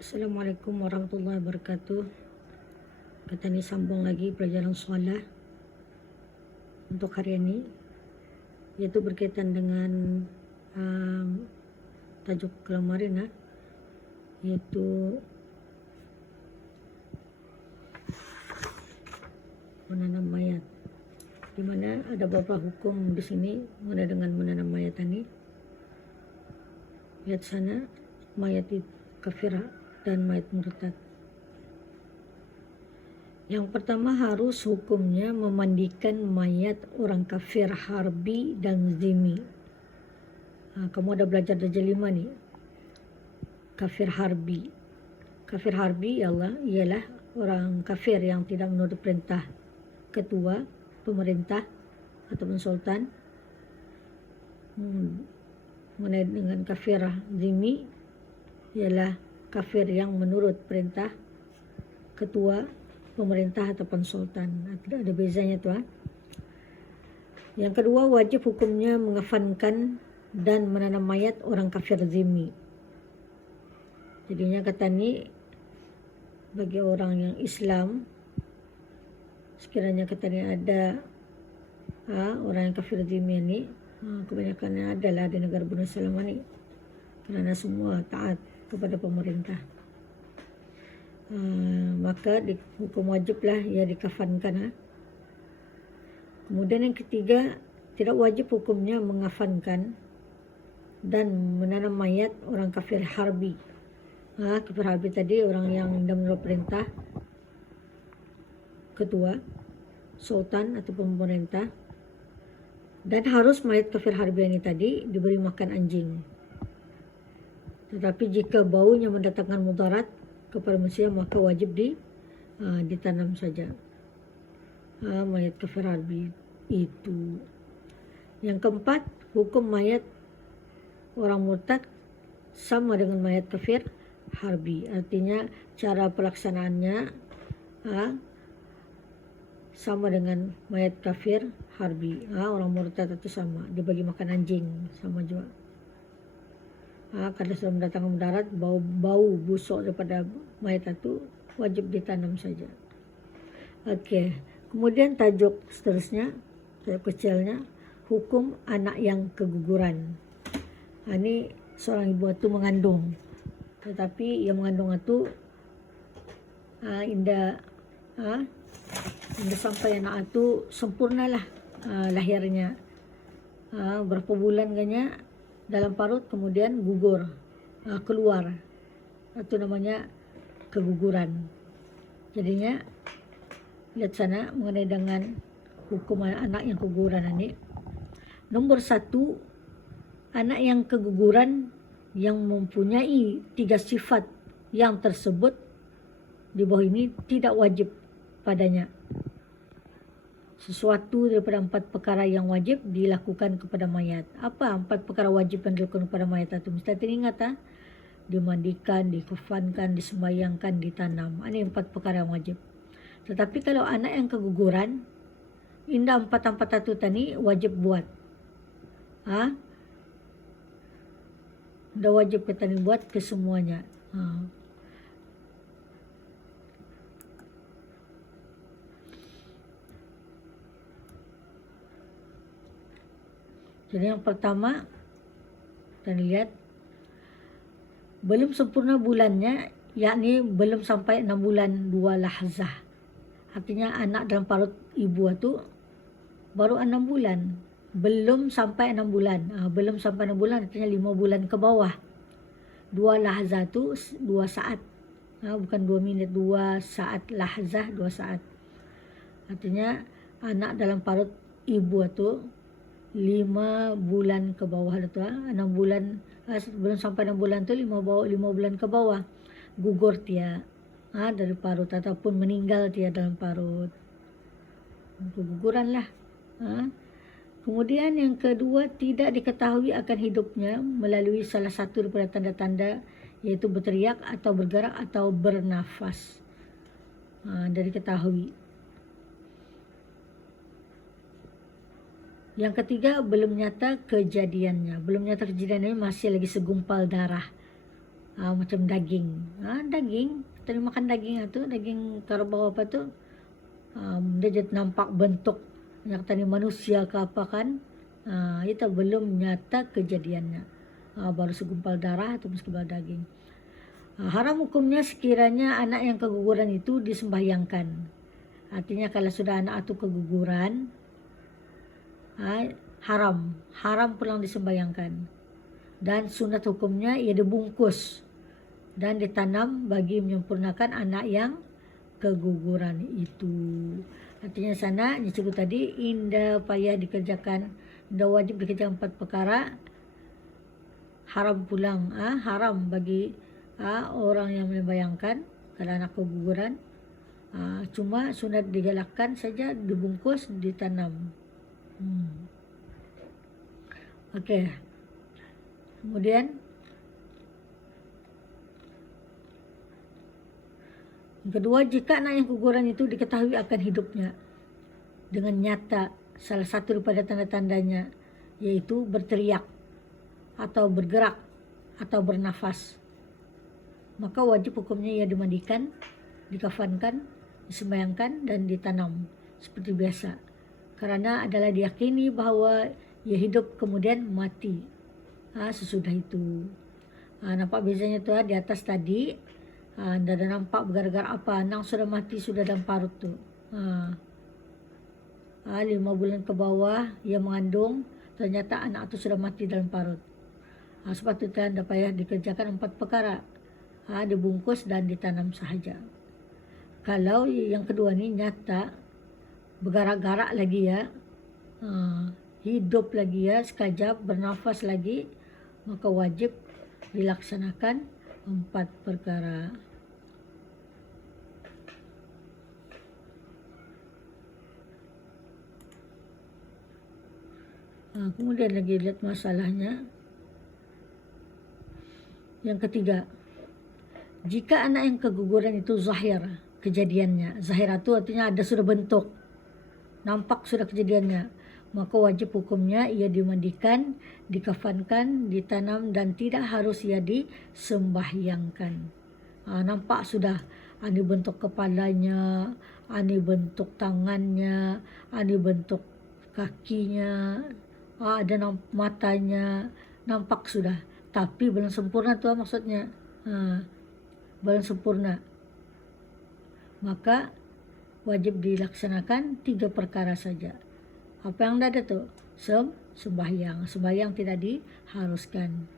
Assalamualaikum warahmatullahi wabarakatuh. Kita ni sambung lagi pelajaran solat untuk hari ini, iaitu berkaitan dengan tajuk kemarin, iaitu menanam mayat. Di mana ada beberapa hukum di sini mengenai dengan menanam mayat ini. Lihat sana, mayat kafirah dan mayat murtad. Yang pertama, harus hukumnya memandikan mayat orang kafir harbi dan zimmi. Kamu ada belajar darjah 5 nih. Kafir harbi. Kafir harbi ialah orang kafir yang tidak menurut perintah ketua, pemerintah ataupun sultan. Mengenai dengan kafir zimmi ialah kafir yang menurut perintah ketua, pemerintah ataupun sultan. Ada bezanya tu. Yang kedua, wajib hukumnya mengafankan dan menanam mayat orang kafir zimmi. Jadinya kata ni, bagi orang yang Islam, sekiranya kata ni ada orang yang kafir zimmi ni, kebanyakan adalah di negara Brunei Darussalam ni, kerana semua taat kepada pemerintah. Maka hukum wajiblah ia dikafankan. Kemudian yang ketiga, tidak wajib hukumnya mengafankan dan menanam mayat orang kafir harbi. Kafir harbi tadi orang yang tidak menurut perintah ketua, sultan atau pemerintah. Dan harus mayat kafir harbi ini tadi diberi makan anjing. Tetapi jika baunya mendatangkan mudarat kepada manusia, maka wajib ditanam saja mayat kafir harbi itu. Yang keempat, hukum mayat orang murtad sama dengan mayat kafir harbi. Artinya cara pelaksanaannya sama dengan mayat kafir harbi. Orang murtad itu sama, dibagi makan anjing, sama juga. Kalau sudah mendatangkan mudarat, bau busuk daripada mayat itu, wajib ditanam saja. Okey. Kemudian tajuk seterusnya, tajuk kecilnya, hukum anak yang keguguran. Ini seorang ibu itu mengandung, tetapi yang mengandung itu indah sampai anak itu sempurnalah lahirnya. Berapa bulan kayaknya dalam parut, kemudian gugur, keluar. Itu namanya keguguran. Jadinya lihat sana mengenai dengan hukum anak yang keguguran ini. Nomor 1, anak yang keguguran yang mempunyai 3 sifat yang tersebut di bawah ini tidak wajib padanya sesuatu daripada 4 perkara yang wajib dilakukan kepada mayat. Apa 4 perkara wajib yang dilakukan kepada mayat itu? Mesti teringat, dimandikan, dikafankan, disembayangkan, ditanam. Ini 4 perkara yang wajib. Tetapi kalau anak yang keguguran, indah 4 itu tadi wajib buat. Dah wajib kita buat kesemuanya. Jadi yang pertama, kita lihat belum sempurna bulannya, yakni belum sampai 6 bulan 2 lahzah. Artinya anak dalam parut ibu itu baru 6 bulan, belum sampai 6 bulan. Belum sampai 6 bulan artinya 5 bulan ke bawah. 2 lahzah itu 2 saat. Bukan 2 minit, 2 saat lahzah, 2 saat. Artinya anak dalam parut ibu itu 5 bulan ke bawah itu, 6 bulan, belum sampai 6 bulan tu 5 bulan ke bawah gugur dia dari parut ataupun meninggal dia dalam parut. Keguguran lah. Kemudian yang kedua, tidak diketahui akan hidupnya melalui salah satu daripada tanda-tanda, iaitu berteriak atau bergerak atau bernafas. Dari diketahui. Yang ketiga, belum nyata kejadiannya. Belum nyata kejadiannya, masih lagi segumpal darah. macam daging. Daging, kita makan daging itu, daging kerbau apa tu, dia jadi nampak bentuk yang tadi manusia ke apa kan, itu belum nyata kejadiannya, baru segumpal darah atau segumpal daging. Haram hukumnya sekiranya anak yang keguguran itu disembahyangkan. Artinya kalau sudah anak itu keguguran, haram pulang disembahyangkan. Dan sunat hukumnya ia dibungkus dan ditanam bagi menyempurnakan anak yang keguguran itu. Artinya sana disebut tadi, indah payah dikerjakan, indah wajib dikerjakan 4 perkara, haram pulang, haram bagi orang yang membayangkan kalau anak keguguran. Cuma sunat digalakkan saja, dibungkus, ditanam. Okey. Kemudian yang kedua, jika anak yang keguguran itu diketahui akan hidupnya dengan nyata, salah satu daripada tanda-tandanya yaitu berteriak atau bergerak atau bernafas, maka wajib hukumnya ia dimandikan, dikafankan, disembahyangkan dan ditanam seperti biasa, karena adalah diyakini bahwa ia hidup kemudian mati sesudah itu. Nampak bezanya tu di atas tadi, dah nampak bergerak apa, anak sudah mati, sudah dalam parut tu. 5 bulan ke bawah ia mengandung, ternyata anak tu sudah mati dalam parut. Sebab tu anda payah dikerjakan 4 perkara, dibungkus dan ditanam sahaja. Kalau yang kedua ni nyata bergerak-gerak lagi ya, hidup lagi ya, sekejap bernafas lagi, maka wajib dilaksanakan 4 perkara. Kemudian lagi lihat masalahnya. Yang ketiga, jika anak yang keguguran itu zahir kejadiannya, zahir itu artinya ada sudah bentuk, nampak sudah kejadiannya, maka wajib hukumnya ia dimandikan, dikafankan, ditanam dan tidak harus ia disembahyangkan. Nampak sudah, ini bentuk kepalanya, ini bentuk tangannya, ini bentuk kakinya, ada matanya, nampak sudah, tapi belum sempurna tu maksudnya, belum sempurna, maka wajib dilaksanakan 3 perkara saja. Apa yang ada tu? Sembahyang tidak diharuskan.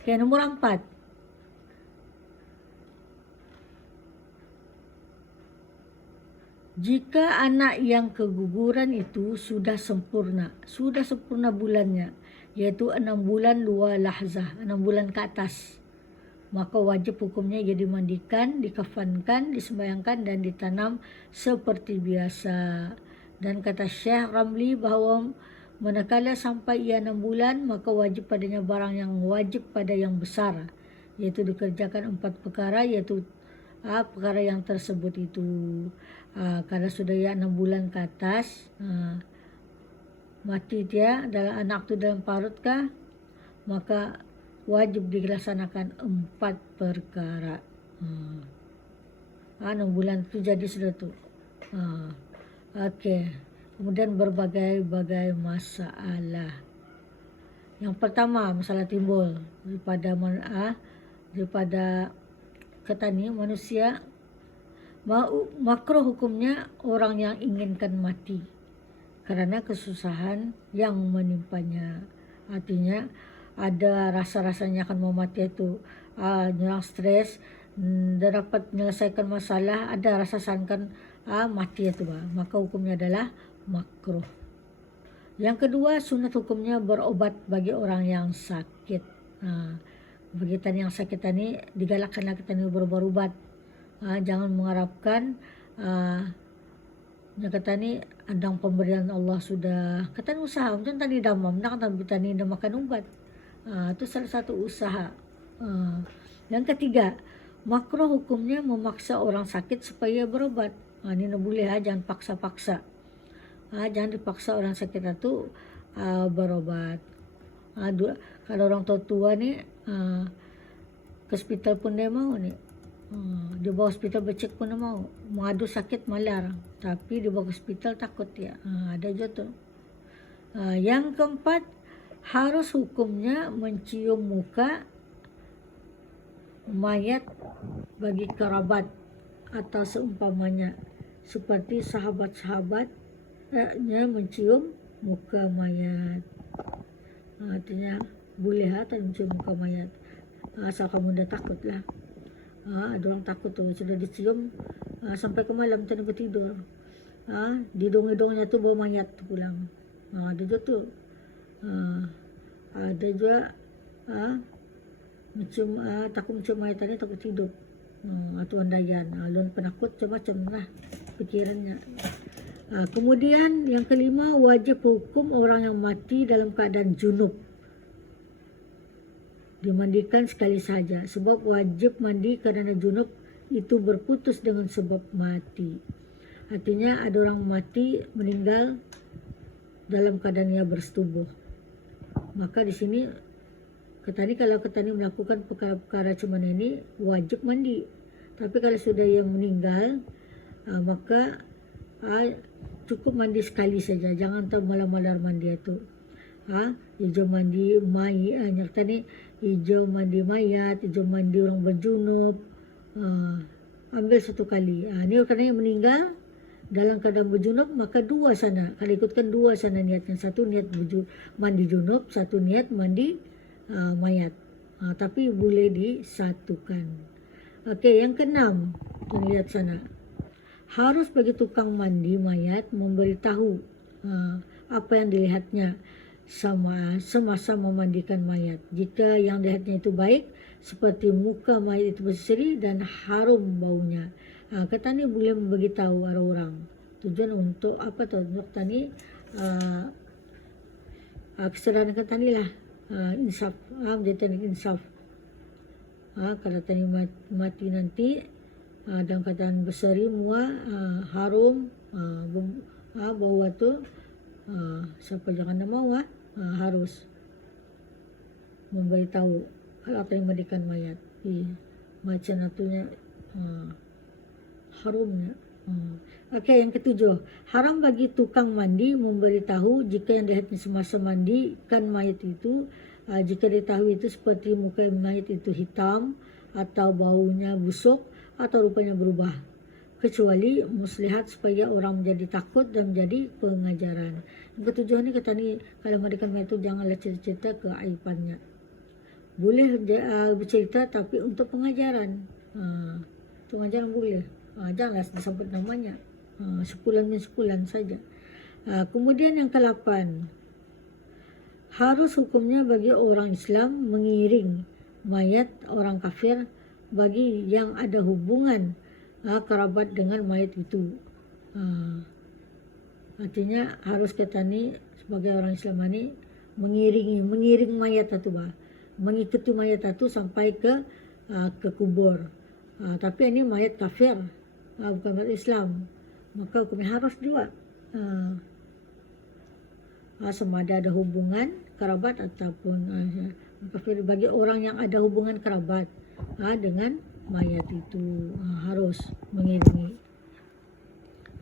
Okey, nombor 4. Jika anak yang keguguran itu sudah sempurna bulannya, yaitu 6 bulan 2 lahzah, 6 bulan ke atas, maka wajib hukumnya ia dimandikan, dikafankan, disembahyangkan dan ditanam seperti biasa. Dan kata Syekh Ramli bahawa manakala sampai ia 6 bulan, maka wajib padanya barang yang wajib pada yang besar, iaitu dikerjakan 4 perkara, iaitu perkara yang tersebut itu. Kalau sudah ia 6 bulan ke atas, mati dia dalam anak tu dalam parut kah, maka wajib dilaksanakan 4 perkara. 6 bulan tu jadi sudah tu. Okey. Kemudian berbagai-bagai masalah. Yang pertama, masalah timbul daripada ketani manusia, makruh hukumnya orang yang inginkan mati kerana kesusahan yang menimpanya. Artinya ada rasa-rasanya akan mau mati itu, nyerang stres, dia dapat menyelesaikan masalah, ada rasa sangkan mati itu, maka hukumnya adalah makruh. Yang kedua, sunat hukumnya berobat bagi orang yang sakit. Bagi tani yang sakit tani, digalakkanlah kita ni berubat. Jangan mengharapkan kata ni andang pemberian Allah sudah. Kata ni usaha macam tani damam, nak tani dah makan ubat. Itu salah satu usaha. Yang ketiga, makruh hukumnya memaksa orang sakit supaya berobat. Ini tak boleh, jangan paksa-paksa. Jangan dipaksa orang sakit itu berobat. Kalau orang tua ni ke hospital pun dia mau ni. Dia bawa hospital bercek pun dia mau. Mengadu sakit malar, tapi dia bawa ke hospital takut dia. Ada juga tu. Yang keempat, harus hukumnya mencium muka mayat bagi kerabat atau seumpamanya, seperti sahabat-sahabatnya mencium muka mayat. Artinya boleh atau mencium muka mayat, asal kamu dah takut lah. Ada orang takut tu, sudah dicium sampai ke malam tak dapat tidur. Di dong-dongnya tu bawa mayat tu pulang. Ada juga tu. Ada juga mencium, takut mencium mayat tadi takut hidup. Atau andayan, lawan penakut macam-macam lah pikirannya. Kemudian yang kelima, wajib hukum orang yang mati dalam keadaan junub dimandikan sekali saja, sebab wajib mandi kerana junub itu berputus dengan sebab mati. Artinya ada orang mati meninggal dalam keadaan ia bersetubuh, maka di sini kalau ketani melakukan perkara-perkara macam ini wajib mandi. Tapi kalau sudah ia meninggal, maka cukup mandi sekali saja, jangan malam-malam mandi itu. Hijau mandi mayat, nyata ni hijau mandi mayat, hijau mandi orang berjunub, ambil satu kali. Ni kerana yang meninggal dalam keadaan berjunub, maka dua sana, kalau ikutkan dua sana niatnya, satu niat mandi junub, satu niat mandi mayat. Tapi boleh disatukan. Okey, yang keenam, lihat sana, harus bagi tukang mandi mayat memberitahu apa yang dilihatnya semasa memandikan mayat. Jika yang dilihatnya itu baik, seperti muka mayat itu berseri dan harum baunya, kata ni boleh memberitahu orang-orang. Tujuan untuk apa tu? Untuk tani kesadaran kata ni lah, insaf, menjadi teknik insaf. Kalau tani mati nanti dalam keadaan berseri, harum, bau tu, siapa jangan mau harus memberitahu apa yang mandikan mayat. Macam atunya harumnya. Okey, yang ketujuh, haram bagi tukang mandi memberitahu jika yang dilihatnya semasa mandikan mayat itu, jika diketahui itu seperti muka mayat itu hitam atau baunya busuk atau rupanya berubah, kecuali muslihat supaya orang menjadi takut dan menjadi pengajaran. Yang ketujuh ni kata ni, kalau mandikan mayat itu janganlah cerita-cerita keaibannya. Boleh bercerita tapi untuk pengajaran. Pengajaran boleh. Janganlah disebut namanya. Sepulan saja. Kemudian yang ke-8, harus hukumnya bagi orang Islam mengiring mayat orang kafir bagi yang ada hubungan kerabat dengan mayat itu. Artinya harus kita ni sebagai orang Islam ni mengiring mayat itu, mengikuti mayat itu sampai ke kubur. Tapi ini mayat kafir, bukan mayat Islam, maka hukumnya harus juga sama ada hubungan kerabat ataupun kafir. Bagi orang yang ada hubungan kerabat dengan mayat itu, harus mengiringi.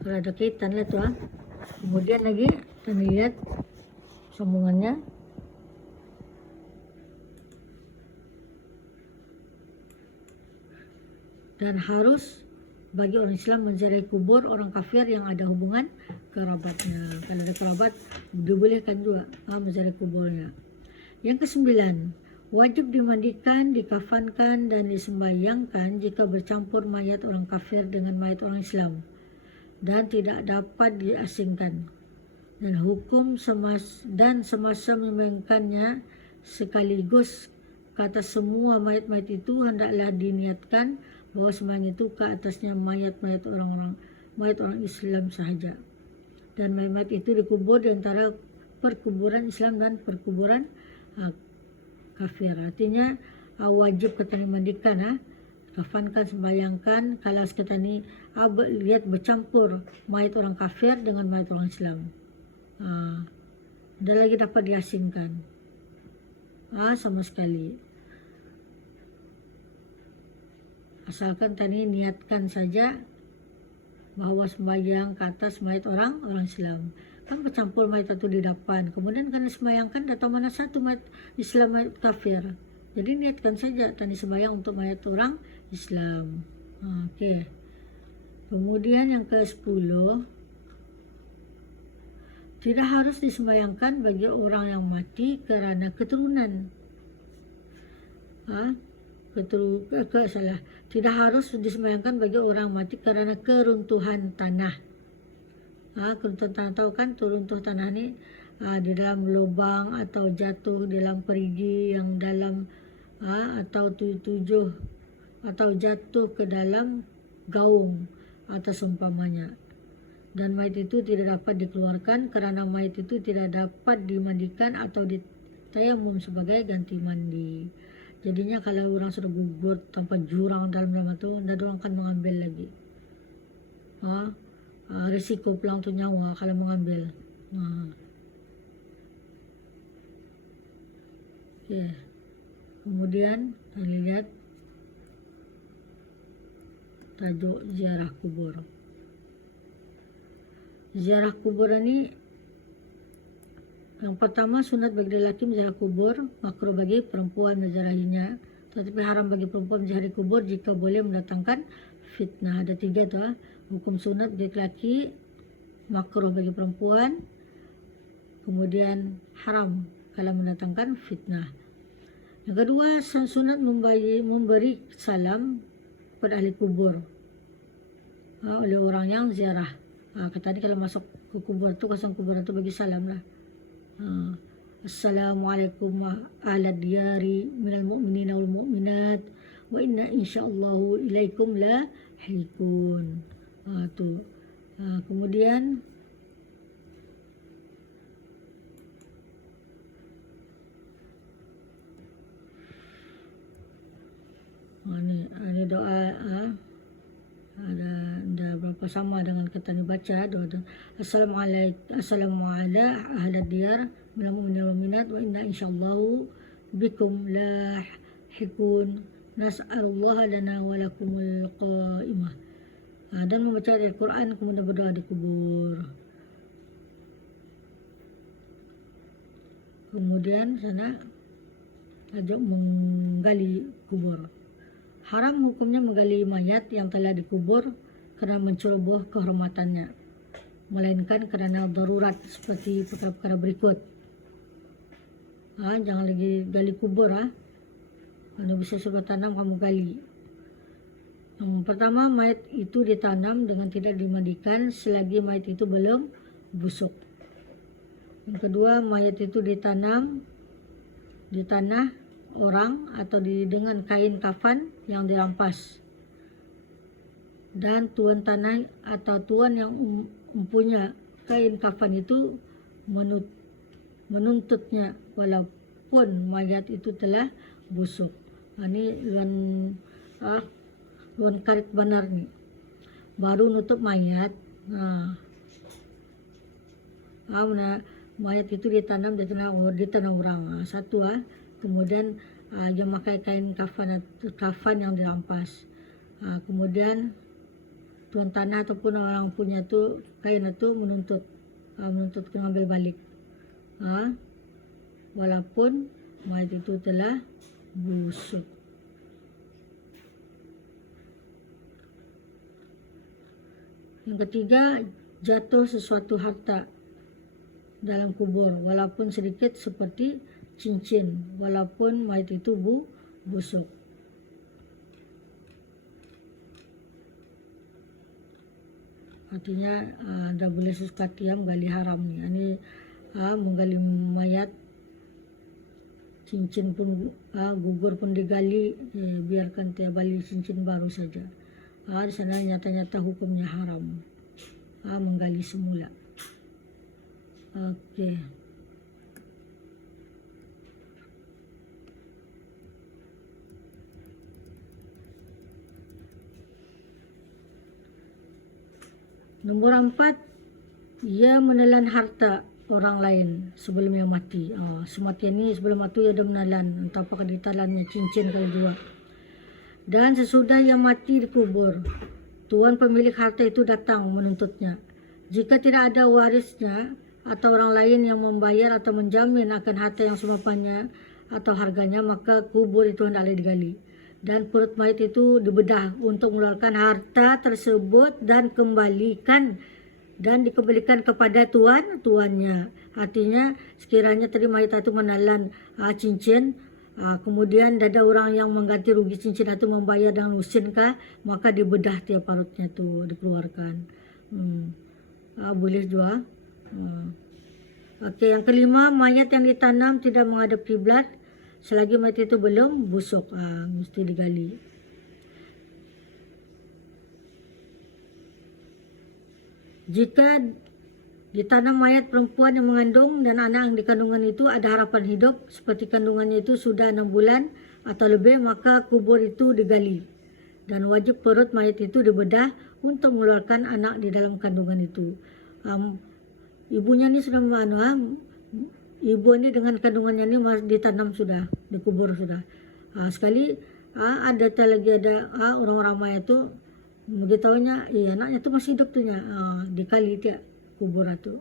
Kalau ada kaitan lah tu. Kemudian lagi kita lihat sambungannya. Dan harus bagi orang Islam menziarahi kubur orang kafir yang ada hubungan kerabatnya. Kalau ada kerabat, dibolehkan juga menziarahi kuburnya. Yang ke-9, wajib dimandikan, dikafankan dan disembahyangkan jika bercampur mayat orang kafir dengan mayat orang Islam dan tidak dapat diasingkan. Dan hukum semasa membayangkannya sekaligus kata semua mayat-mayat itu hendaklah diniatkan bahawa sembahyang itu ke atasnya mayat-mayat orang Islam sahaja. Dan mayat-mayat itu dikubur di antara perkuburan Islam dan perkuburan kafir. Artinya wajib kita mandikan, kafankan, sembahyangkan. Kalau kita ni lihat bercampur mayat orang kafir dengan mayat orang Islam, dah lagi dapat diasingkan sama sekali. asalkan tadi niatkan saja bahwa sembahyang ke atas mayat orang Islam. Kan bercampur mayat itu di depan, kemudian karena sembahyangkan datang mana satu mayat Islam, mayat kafir. Jadi niatkan saja tadi sembahyang untuk mayat orang Islam. Oke. Kemudian yang ke-10, tidak harus disembahyangkan bagi orang yang mati karena keturunan. Tidak harus disembahyangkan bagi orang mati karena keruntuhan tanah. Keruntuhan tanah, tahu kan runtuh tanah ini di dalam lubang atau jatuh dalam perigi yang dalam, atau tujuh atau jatuh ke dalam gaung atau seumpamanya. Dan mayat itu tidak dapat dikeluarkan karena mayat itu tidak dapat dimandikan atau ditayamum sebagai ganti mandi. Jadinya kalau orang sudah gugur tanpa jurang dalam itu, tidak orang akan mengambil lagi. Risiko pulang tu nyawa kalau mengambil. Kemudian kita lihat tajuk ziarah kubur. Ziarah kubur ini, yang pertama sunat bagi lelaki menziarah kubur, makruh bagi perempuan menziarahinya, tetapi haram bagi perempuan menziarahi kubur jika boleh mendatangkan fitnah. Ada 3 tuh, hukum sunat bagi lelaki, makruh bagi perempuan, kemudian haram kalau mendatangkan fitnah. Yang kedua, sunat memberi salam pada ahli kubur oleh orang yang ziarah. Tadi kalau masuk ke kubur tu, kosong kubur tu bagi salam lah. Assalamualaikum ala diyari minal mu'minina wal mu'minat wa inna insyaallahu ilaikum la hikun. Kemudian ini doa, ada berapa sama dengan kata ni baca doa. Assalamu ala ahli diyar minal mu'minina wal mu'minat wa inna insyaallahu bikum lahikun nas'alullah lana wa lakumul qa'imah. Dan membaca Al-Quran kemudian berdoa di kubur. Kemudian sana ajak menggali kubur. Haram hukumnya menggali mayat yang telah dikubur kerana menceroboh kehormatannya, melainkan kerana darurat seperti perkara-perkara berikut. Jangan lagi gali kubur. Kalau bisa suruh tanam, kamu gali. Yang pertama, mayat itu ditanam dengan tidak dimandikan selagi mayat itu belum busuk. Yang kedua, mayat itu ditanam di tanah orang atau dengan kain kafan yang dirampas, dan tuan tanah atau tuan yang mempunyai kain kafan itu menuntutnya walaupun mayat itu telah busuk. Ini luan karet benar ni, baru nutup mayat. Mayat itu ditanam di tanah orang. Satu kemudian dia memakai kain kafan yang dirampas. Kemudian tuan tanah ataupun orang punya tu kain itu menuntut mengambil balik, walaupun mayat itu telah busuk. Yang ketiga, jatuh sesuatu harta dalam kubur walaupun sedikit seperti cincin, walaupun mayat itu busuk. Artinya dah boleh suskati menggali haram ni. Ini menggali mayat, cincin pun gugur pun digali, biarkan dia balik cincin baru saja. Di sana nyata-nyata hukumnya haram, menggali semula. Okey. Nombor 4, ia menelan harta orang lain sebelum ia mati. Semati ini sebelum mati ia dah menelan, entah apakah ditelannya cincin kalau juga. Dan sesudah ia mati dikubur, tuan pemilik harta itu datang menuntutnya. Jika tidak ada warisnya atau orang lain yang membayar atau menjamin akan harta yang semapannya atau harganya, maka kubur itu hendaklah digali. Dan perut mayat itu dibedah untuk mengeluarkan harta tersebut dan dikembalikan kepada tuannya. Artinya sekiranya tadi mayat itu menalan cincin, kemudian ada orang yang mengganti rugi cincin atau membayar dengan lusin kah, maka dibedah tiap parutnya tu dikeluarkan. Boleh juga. Okey, yang kelima, mayat yang ditanam tidak menghadap kiblat selagi mayat itu belum busuk, mesti digali. Jika ditanam mayat perempuan yang mengandung dan anak yang dikandungan itu ada harapan hidup seperti kandungannya itu sudah 6 bulan atau lebih, maka kubur itu digali dan wajib perut mayat itu dibedah untuk mengeluarkan anak di dalam kandungan itu. Ibunya ni sudah ibu ni dengan kandungannya ni ditanam sudah, dikubur sudah. Sekali ada orang ramai itu beritahunya, anaknya tu masih hidup tu nya, dikali tiap kubur tu.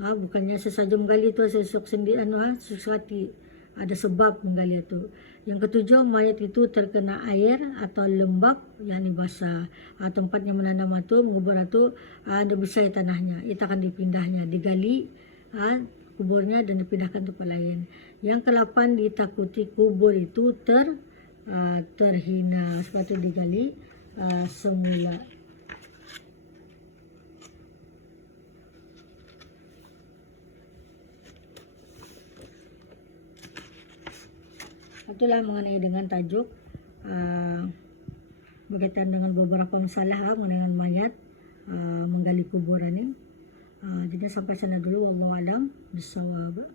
Bukannya sesaja menggali tu sesuk sendiri, sesuk hati, ada sebab menggali itu. Yang ketujuh, mayat itu terkena air atau lembab, yakni basah. Tempatnya menanam itu, mengubur itu, ada besar tanahnya, itu akan dipindahnya, digali kuburnya dan dipindahkan tempat lain. Yang ke-8, ditakuti kubur itu terhina, sebab itu digali semula. Itulah mengenai dengan tajuk berkaitan dengan beberapa masalah mengenai dengan mayat, menggali kuburan ini. Jadi sampai sana dulu, wallahu alam bisawab.